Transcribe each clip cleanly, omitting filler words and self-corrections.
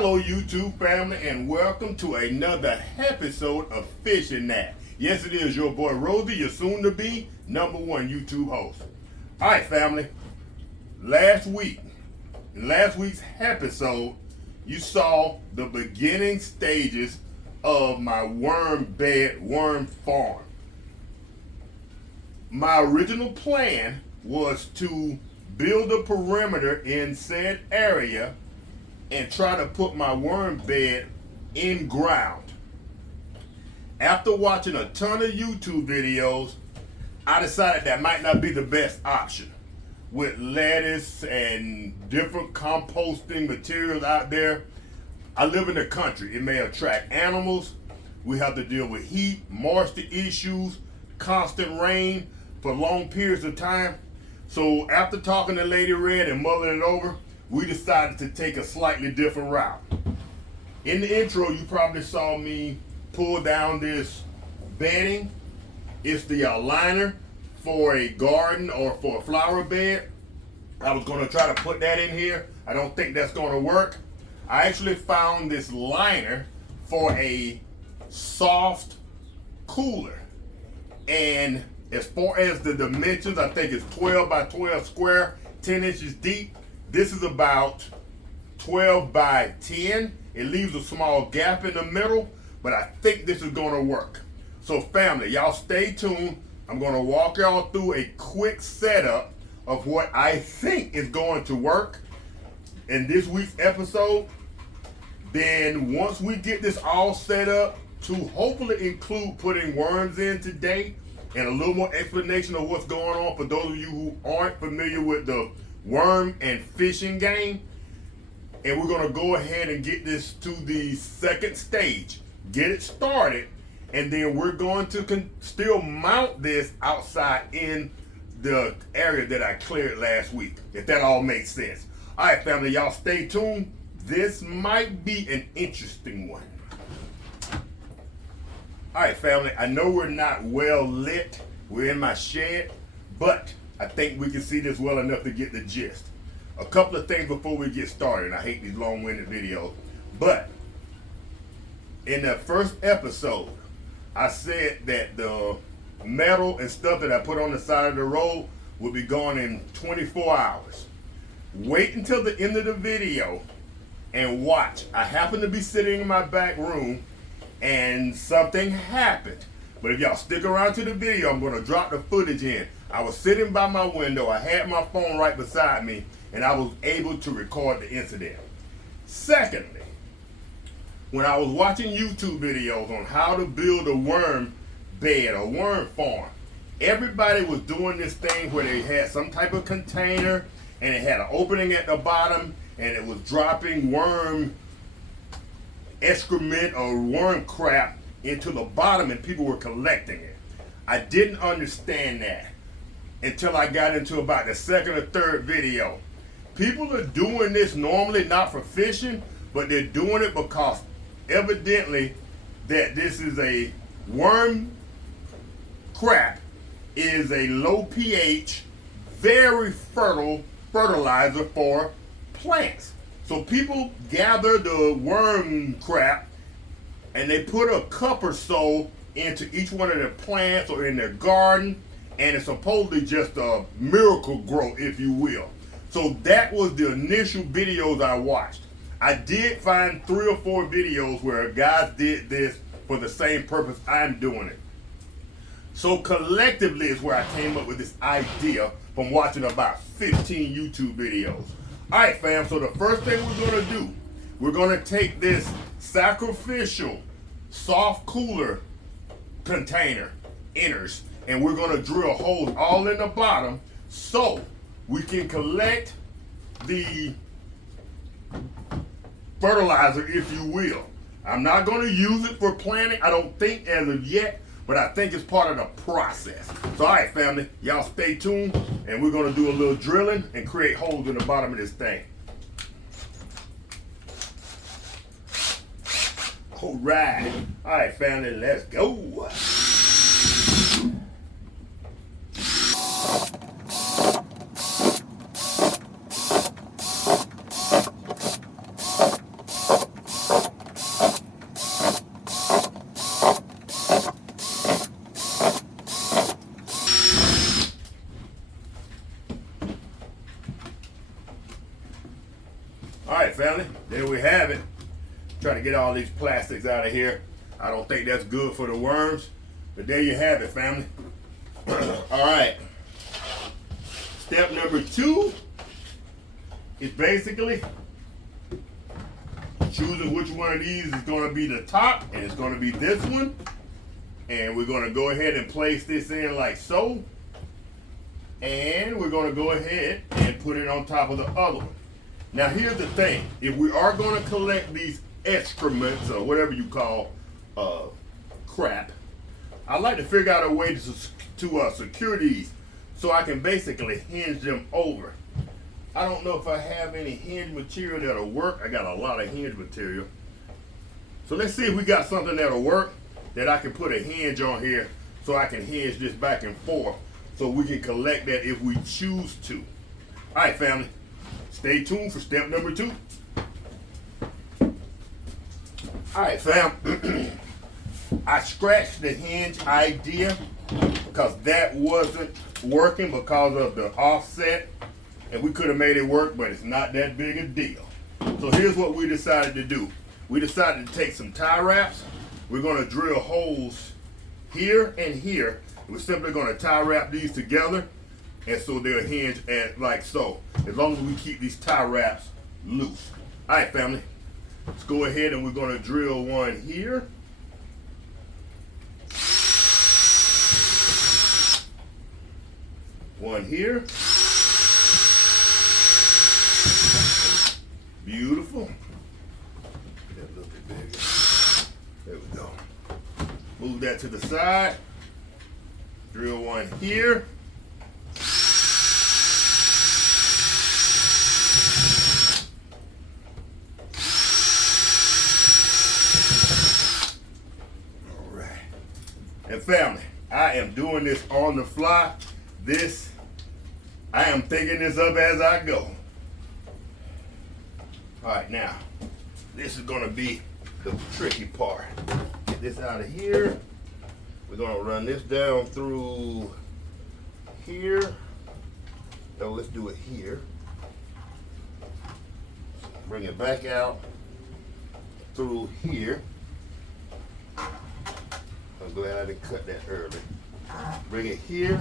Hello YouTube family, and welcome to another episode of Fishing That. Yes, it is your boy Rosie, your soon to be #1 YouTube host. Alright family, last week's episode, you saw the beginning stages of my worm farm. My original plan was to build a perimeter in said area and try to put my worm bed in ground. After watching a ton of YouTube videos, I decided that might not be the best option. With lettuce and different composting materials out there, I live in the country. It may attract animals. We have to deal with heat, moisture issues, constant rain for long periods of time. So after talking to Lady Red and mulling it over, we decided to take a slightly different route. In the intro, you probably saw me pull down this bedding. It's the liner for a garden or for a flower bed. I was going to try to put that in here. I don't think that's going to work. I actually found this liner for a soft cooler. And as far as the dimensions, I think it's 12 by 12 square, 10 inches deep. This is about 12 by 10. It leaves a small gap in the middle, but I think this is going to work. So family, y'all stay tuned. I'm going to walk y'all through a quick setup of what I think is going to work in this week's episode. Then once we get this all set up, to hopefully include putting worms in today and a little more explanation of what's going on for those of you who aren't familiar with the worm and fishing game. And we're going to go ahead and get this to the second stage, get it started, and then we're going to still mount this outside in the area that I cleared last week, if that all makes sense. All right family, y'all stay tuned. This might be an interesting one. All right family, I know we're not well lit, we're in my shed, but I think we can see this well enough to get the gist. A couple of things before we get started. I hate these long-winded videos, but in the first episode, I said that the metal and stuff that I put on the side of the road will be gone in 24 hours. Wait until the end of the video and watch. I happen to be sitting in my back room and something happened. But if y'all stick around to the video, I'm going to drop the footage in. I was sitting by my window, I had my phone right beside me, and I was able to record the incident. Secondly, when I was watching YouTube videos on how to build a worm bed, a worm farm, everybody was doing this thing where they had some type of container and it had an opening at the bottom and it was dropping worm excrement or worm crap into the bottom and people were collecting it. I didn't understand that until I got into about the second or third video. People are doing this normally not for fishing, but they're doing it because evidently that this is a worm crap is a low pH, very fertile fertilizer for plants. So people gather the worm crap and they put a cup or so into each one of their plants or in their garden, and it's supposedly just a miracle grow, if you will. So that was the initial videos I watched. I did find 3 or 4 videos where guys did this for the same purpose I'm doing it. So collectively is where I came up with this idea from watching about 15 YouTube videos. All right fam, so the first thing we're going to do, we're going to take this sacrificial soft cooler container inners, and we're going to drill holes all in the bottom so we can collect the fertilizer, if you will. I'm not going to use it for planting, I don't think as of yet, but I think it's part of the process. So all right family, y'all stay tuned and we're going to do a little drilling and create holes in the bottom of this thing. All right family, let's go. family, there we have it. Try to get all these plastics out of here. I don't think that's good for the worms, but there you have it, family. All right. Step number 2 is basically choosing which one of these is going to be the top, and it's going to be this one. And we're going to go ahead and place this in like so. And we're going to go ahead and put it on top of the other one. Now here's the thing. If we are going to collect these excrements or whatever you call crap, I like to figure out a way to secure these so I can basically hinge them over. I don't know if I have any hinge material that'll work. I got a lot of hinge material. So let's see if we got something that'll work, that I can put a hinge on here so I can hinge this back and forth so we can collect that if we choose to. All right, family, stay tuned for step number 2. All right, fam. I scratched the hinge idea because that wasn't working because of the offset, and we could have made it work, but it's not that big a deal. So here's what we decided to do. We decided to take some tie wraps. We're going to drill holes here and here. We're simply going to tie wrap these together, and so they'll hinge at like so, as long as we keep these tie wraps loose. All right, family, let's go ahead and we're going to drill one here. One here. Beautiful. Get that a little bit bigger. There we go. Move that to the side. Drill one here. All right. And family, I am doing this on the fly. I am thinking this up as I go. All right, now, this is gonna be the tricky part. Get this out of here. We're gonna run this down through here. So let's do it here. Bring it back out through here. I'm glad I didn't cut that early. Bring it here.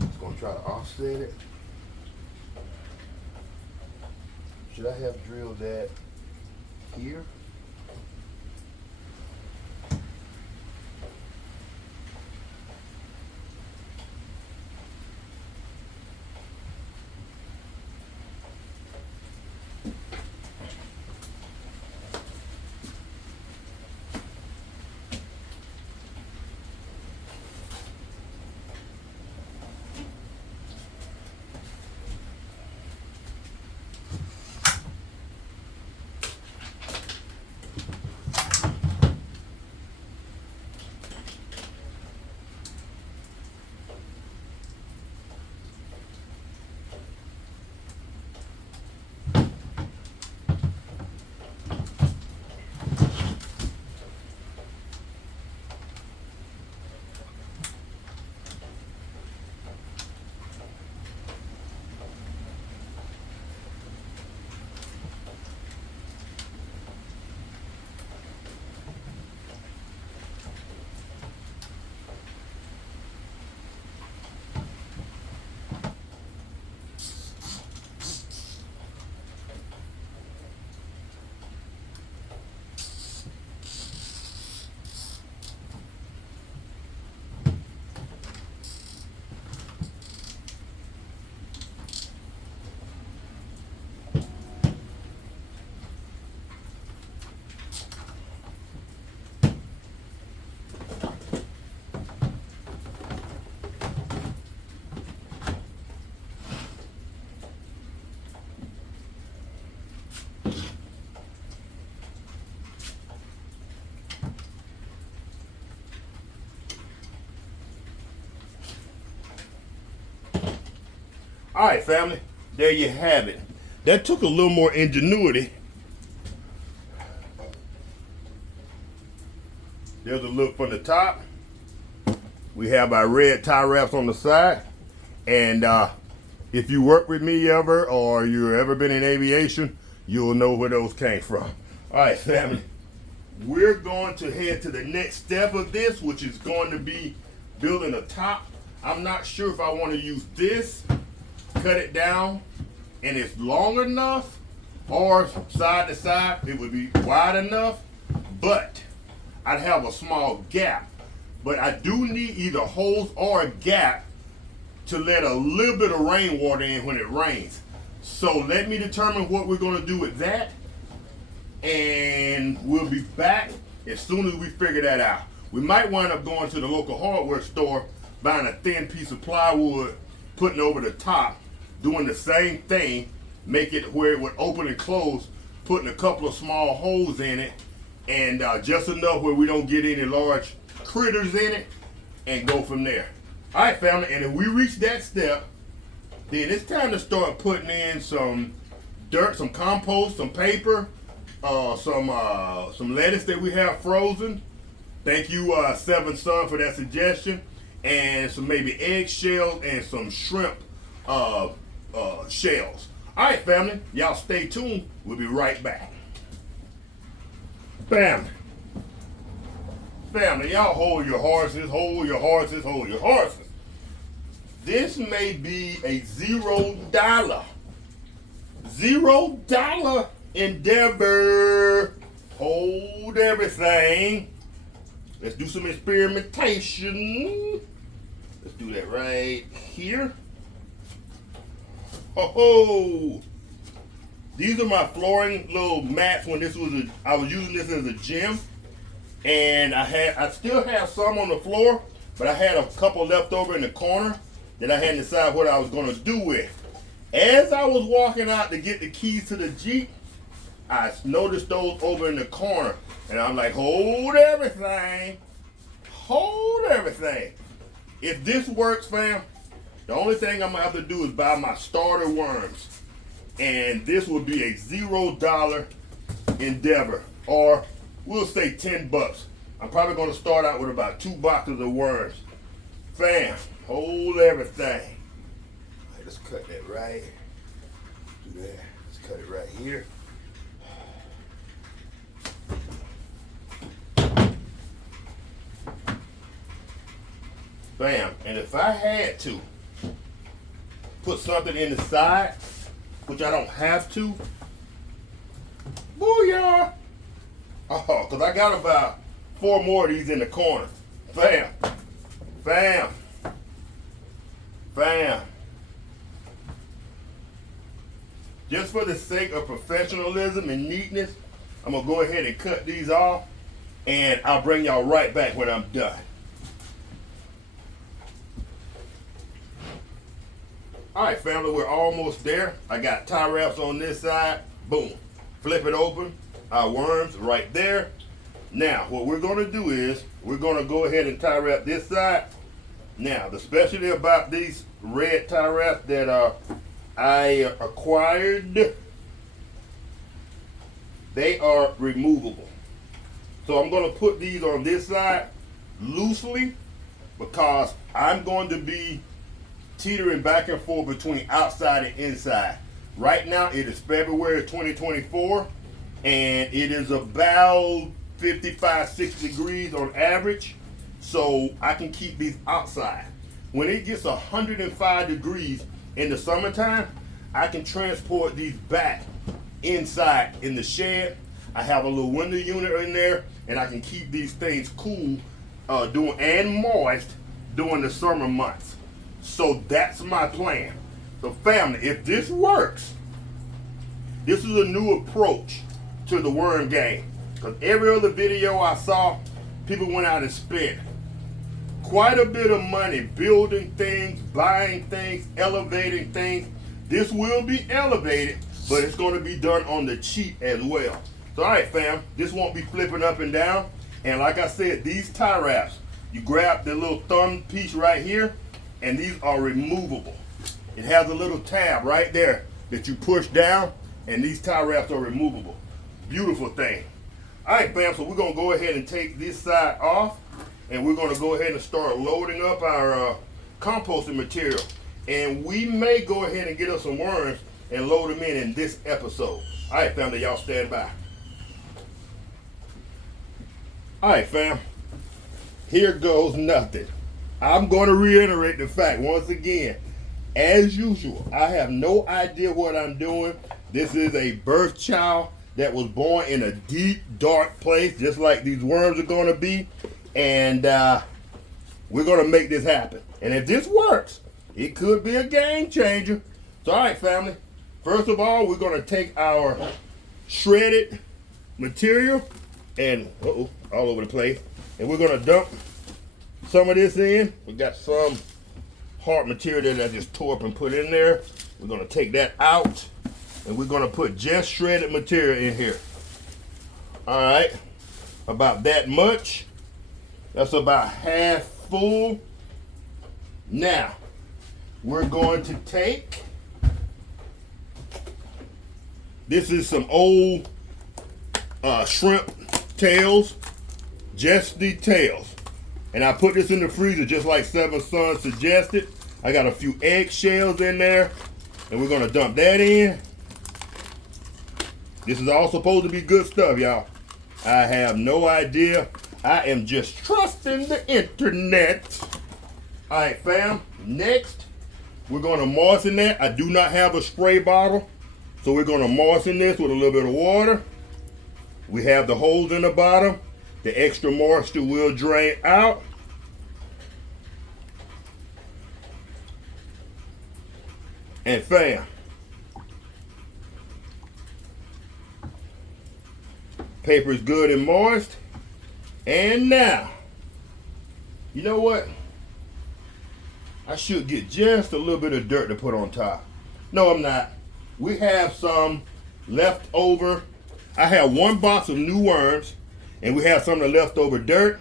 Just gonna try to offset it. Should I have drilled that here? All right, family, there you have it. That took a little more ingenuity. There's a look from the top. We have our red tie wraps on the side. And if you work with me ever, or you've ever been in aviation, you'll know where those came from. All right, family. We're going to head to the next step of this, which is going to be building a top. I'm not sure if I want to use this, cut it down, and it's long enough, or side to side, it would be wide enough, but I'd have a small gap. But I do need either holes or a gap to let a little bit of rainwater in when it rains. So let me determine what we're going to do with that, and we'll be back as soon as we figure that out. We might wind up going to the local hardware store, buying a thin piece of plywood, putting over the top, doing the same thing, make it where it would open and close, putting a couple of small holes in it, and just enough where we don't get any large critters in it, and go from there. All right, family, and if we reach that step, then it's time to start putting in some dirt, some compost, some paper, some lettuce that we have frozen. Thank you, Seven Sun, for that suggestion. And some maybe egg shells and some shrimp shells. All right, family, y'all stay tuned. We'll be right back. Family, y'all hold your horses, hold your horses, hold your horses. This may be a $0 endeavor. Hold everything. Let's do some experimentation. Let's do that right here. Oh, these are my flooring little mats. When I was using this as a gym, and I still have some on the floor, but I had a couple left over in the corner that I hadn't decided what I was going to do with. As I was walking out to get the keys to the Jeep, I noticed those over in the corner, and I'm like, hold everything. Hold everything. If this works, fam, the only thing I'm going to have to do is buy my starter worms. And this will be a $0 endeavor, or we'll say 10 bucks. I'm probably going to start out with about 2 boxes of worms. Fam, hold everything. All right, let's cut that right. Do that. Let's cut it right here. Bam. And if I had to put something in the side, which I don't have to, booyah! Oh, because I got about 4 more of these in the corner. Bam. Bam. Bam. Just for the sake of professionalism and neatness, I'm going to go ahead and cut these off, and I'll bring y'all right back when I'm done. All right, family, we're almost there. I got tie wraps on this side. Boom. Flip it open. Our worms right there. Now, what we're going to do is we're going to go ahead and tie wrap this side. Now, the specialty about these red tie wraps that I acquired, they are removable. So I'm going to put these on this side loosely because I'm going to be teetering back and forth between outside and inside. Right now it is February 2024 and it is about 55-60 degrees on average, so I can keep these outside. When it gets 105 degrees in the summertime, I can transport these back inside in the shed. I have a little window unit in there, and I can keep these things cool and moist during the summer months. So that's my plan. So family, if this works, this is a new approach to the worm game. Because every other video I saw, people went out and spent quite a bit of money building things, buying things, elevating things. This will be elevated, but it's going to be done on the cheap as well. So all right, fam, this won't be flipping up and down. And like I said, these tie wraps, you grab the little thumb piece right here, and these are removable. It has a little tab right there that you push down, and these tie wraps are removable. Beautiful thing. All right, fam, so we're going to go ahead and take this side off, and we're going to go ahead and start loading up our composting material. And we may go ahead and get us some worms and load them in this episode. All right, family, y'all stand by. All right, fam. Here goes nothing. I'm going to reiterate the fact once again. As usual, I have no idea what I'm doing. This is a birth child that was born in a deep, dark place, just like these worms are going to be. And we're going to make this happen. And if this works, it could be a game changer. So, all right, family. First of all, we're going to take our shredded material and, all over the place. And we're going to dump some of this in. We got some hard material that I just tore up and put in there. We're going to take that out. And we're going to put just shredded material in here. All right. About that much. That's about half full. Now, we're going to take, this is some old shrimp tails, just the tails. And I put this in the freezer just like Seven Sons suggested. I got a few eggshells in there, and we're going to dump that in. This is all supposed to be good stuff, y'all. I have no idea. I am just trusting the internet. All right, fam. Next, we're going to moisten that. I do not have a spray bottle, so we're going to moisten this with a little bit of water. We have the holes in the bottom. The extra moisture will drain out. And fam, paper is good and moist. And now, you know what? I should get just a little bit of dirt to put on top. No, I'm not. We have some left over. I have one box of new worms, and we have some of the leftover dirt.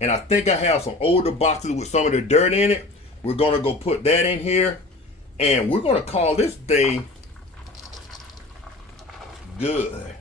And I think I have some older boxes with some of the dirt in it. We're going to go put that in here. And we're going to call this thing good.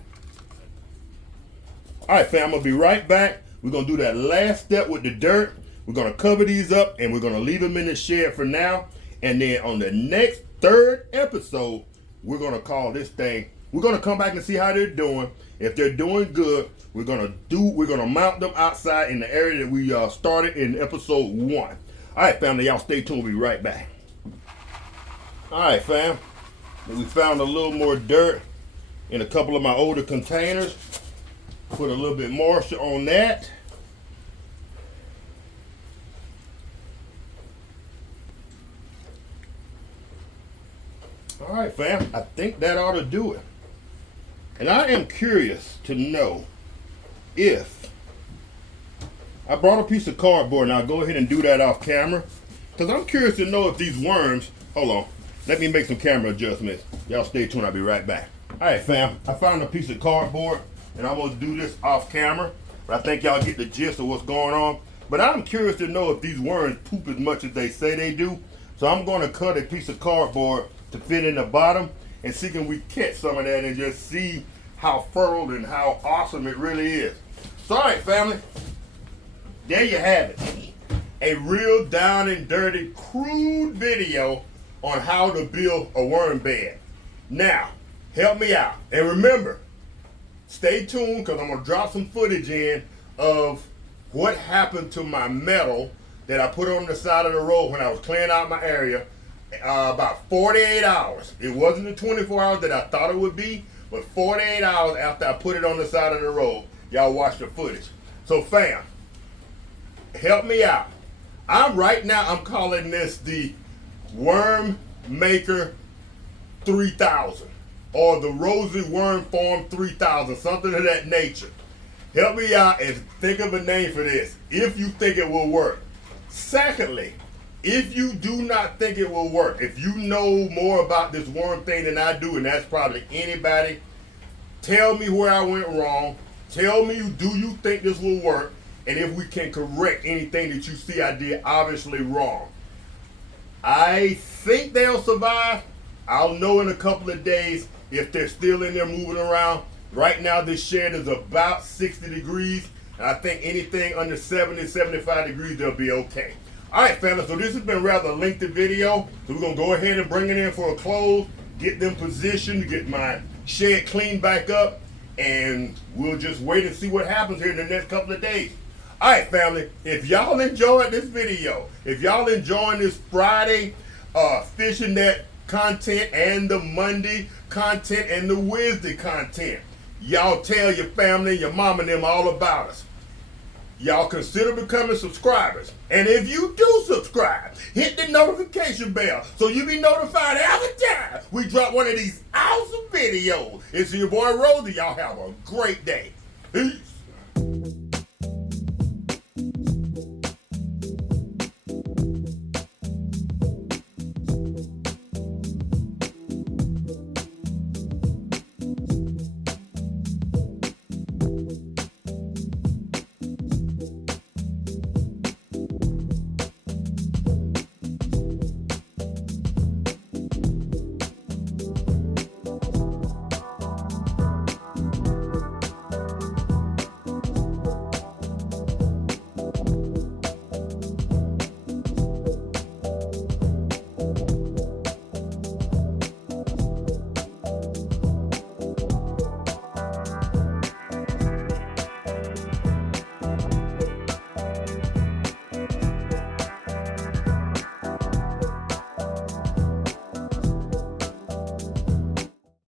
All right, fam, I'm going to be right back. We're going to do that last step with the dirt. We're going to cover these up, and we're going to leave them in the shed for now. And then on the next third episode, we're going to call this thing. We're going to come back and see how they're doing. If they're doing good, we're going to mount them outside in the area that we started in episode 1. All right, family, y'all stay tuned. We'll be right back. All right, fam. We found a little more dirt in a couple of my older containers. Put a little bit moisture on that. All right, fam. I think that ought to do it. And I am curious to know if I brought a piece of cardboard, and I'll go ahead and do that off camera, because I'm curious to know if these worms, hold on, let me make some camera adjustments. Y'all stay tuned, I'll be right back. All right, fam, I found a piece of cardboard, and I'm gonna do this off camera, but I think y'all get the gist of what's going on. But I'm curious to know if these worms poop as much as they say they do. So I'm gonna cut a piece of cardboard to fit in the bottom and see can we catch some of that and just see how fertile and how awesome it really is. So, all right, family, there you have it. A real down and dirty, crude video on how to build a worm bed. Now, help me out. And remember, stay tuned because I'm going to drop some footage in of what happened to my metal that I put on the side of the road when I was clearing out my area. About 48 hours. It wasn't the 24 hours that I thought it would be, but 48 hours after I put it on the side of the road. Y'all watch the footage. So fam, help me out. I'm calling this the Worm Maker 3000 or the Rosy Worm Farm 3000, something of that nature. Help me out and think of a name for this if you think it will work. Secondly, if you do not think it will work, if you know more about this worm thing than I do, and that's probably anybody, tell me where I went wrong. Tell me, do you think this will work? And if we can correct anything that you see I did obviously wrong. I think they'll survive. I'll know in a couple of days if they're still in there moving around. Right now, this shed is about 60 degrees. And I think anything under 70, 75 degrees, they'll be okay. All right, fellas, so this has been rather a lengthy video. So we're going to go ahead and bring it in for a close. get them positioned, get my shed cleaned back up, and we'll just wait and see what happens here in the next couple of days. All right, family, if y'all enjoyed this video, if y'all enjoying this Friday fishing net content and the Monday content and the Wednesday content, y'all tell your family, your mom and them all about us. Y'all consider becoming subscribers. And if you do subscribe, hit the notification bell so you be notified every time we drop one of these awesome videos. It's your boy Rosie. Y'all have a great day. Peace.